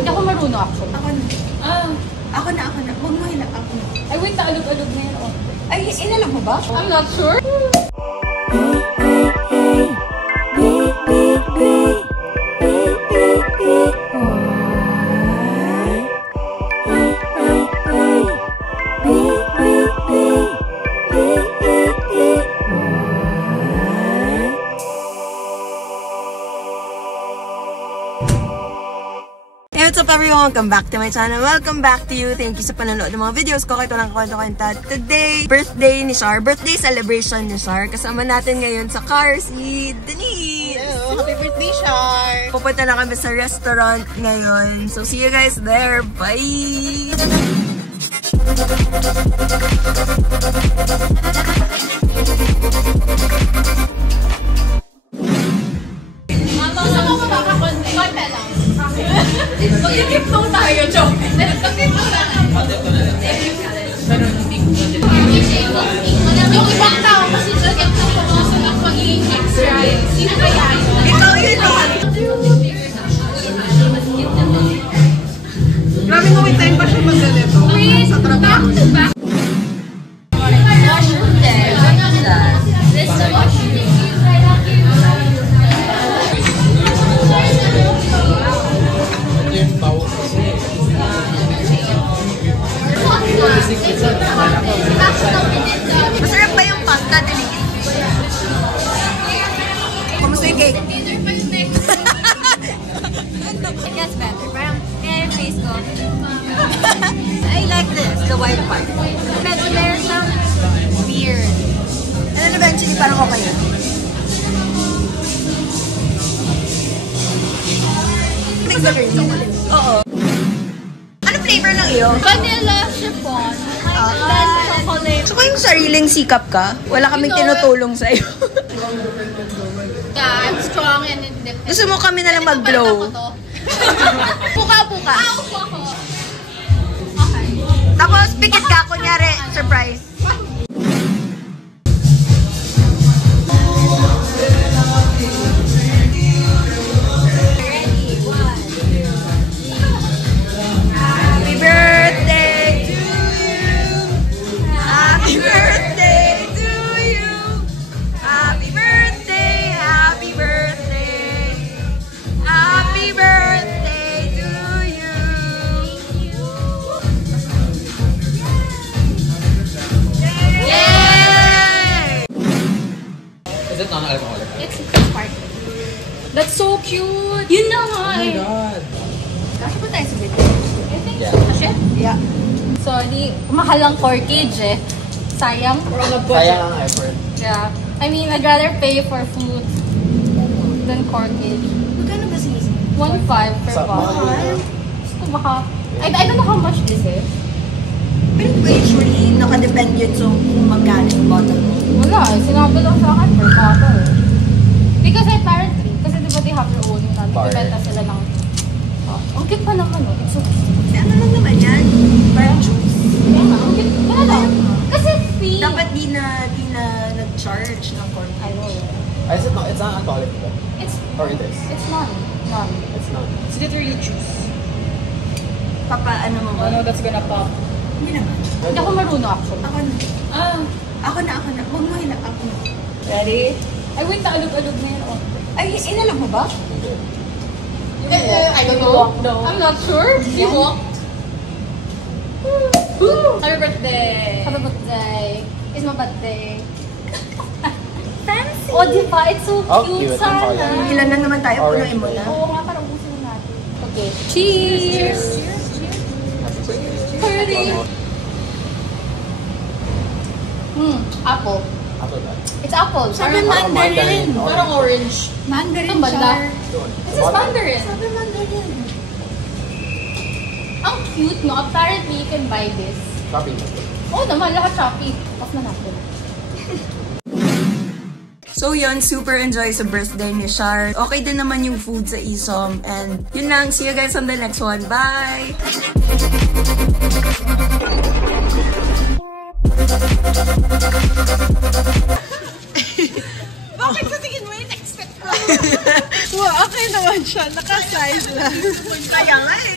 Hindi ako marunong actually. Ako na. Ako na. Huwag mo hila. Ako na. Ay, wait, naalog-alog na yun. Oh. Ay, inalam mo ba? I'm not sure. What's up everyone? Welcome back to my channel. Welcome back to you. Thank you sa panonood ng mga videos ko. Ito lang kwento-kwenta. Today, birthday ni Char. Birthday celebration ni Char. Kasama natin ngayon sa car si Denise. Hello! Happy birthday, Char! Pupunta na kami sa restaurant ngayon. So, see you guys there. Bye! Gusto mo makakakonti? Konti lang. Mag-skip mo tayo, joke. Skip mo na. Pero hindi ko yung ibang tao kasi skip mo pumasok ng magiging extra. Sino kaya yun? Ikaw yun naman. Grabe mo, may time pa siya mag-ganito. Sa trabaho. Back to back. Mushroom there. This is a mushroom. Masarap ba yung pasta, Denise? Kamusta yung cake? It gets better. Parang kaya yung face ko. I like this, the white part. Medyo meron siyang weird. And then eventually, parang okay na. Oo. Ano flavor ng iyo? Vanilla chiffon. Then chocolate. So kung yung sariling sikap ka, wala kaming tinutulong sa'yo. Yeah, I'm strong and independent. Gusto mo kami na lang mag-blow. Puka-puka. Upo ako. Okay. Tapos, pikit ka, kunyari, surprise. Happy birthday to you. Happy birthday to you. Happy birthday, happy birthday. Happy birthday to you. Yay! Is it non-alcoholic? It's sparkling. That's so cute. Yun na nga eh. God. Kasha ba tayo sa birthday? I think Yeah. so. Kasi, Yeah. sorry, mahal ang corkage eh. Sayang. Sayang ang effort. Yeah. I mean, I'd rather pay for food than corkage. Magkano ba sinisip? 1.5 per Sa bottle. mahal. Gusto baka, I don't know how much this is. Pero di ba usually nakadepend yun so kung magkano yung bottle mo? Wala eh. Sinabi lang sa akin per bottle. Because apparently, kasi di ba they have their own na nagbibenta sila ng... Ang cute pa naman oh. It's so cute. Kasi ano lang naman yan? Parang juice. Yeah, ang cute. Wala lang. Kasi free. Dapat di na nag-charge ng corn. I know. Is it not? It's not alcoholic, diba? It's Or it is? none. None. It's not. It's literally juice. Papa, ano mo ba? That's gonna pop. Hindi naman. Hindi ako marunong actually. Ako na. Ako na. Huwag mo hila. Ako na. Ready? Ay, wait, naalog-alog na yun. Oh. Ay, inalam mo ba? I don't know. I'm not sure. You walked. Happy birthday! Happy birthday. It's my birthday. Fancy. Oh, di ba? It's so Oh, cute cute. sana. Ilan na naman tayo? Orange. Punuin mo na. Oo nga, parang usin natin. Okay. Cheers! Pretty! Apple. Apple ba? It's apple. Sabi Parang- mandarin. Parang orange. Mandarin, Itong banda. Char. This is mandarin. Sabi mandarin. Ang cute, no? Apparently, you can buy this. Shopping. Oo naman, lahat Shopee. Off na natin. So yun, super enjoy sa birthday ni Char. Okay din naman yung food sa Isom. And yun lang, see you guys on the next one. Bye! Bakit sa tingin mo yun expect ko? Wow, okay naman siya. Naka-size lang. Kaya nga eh.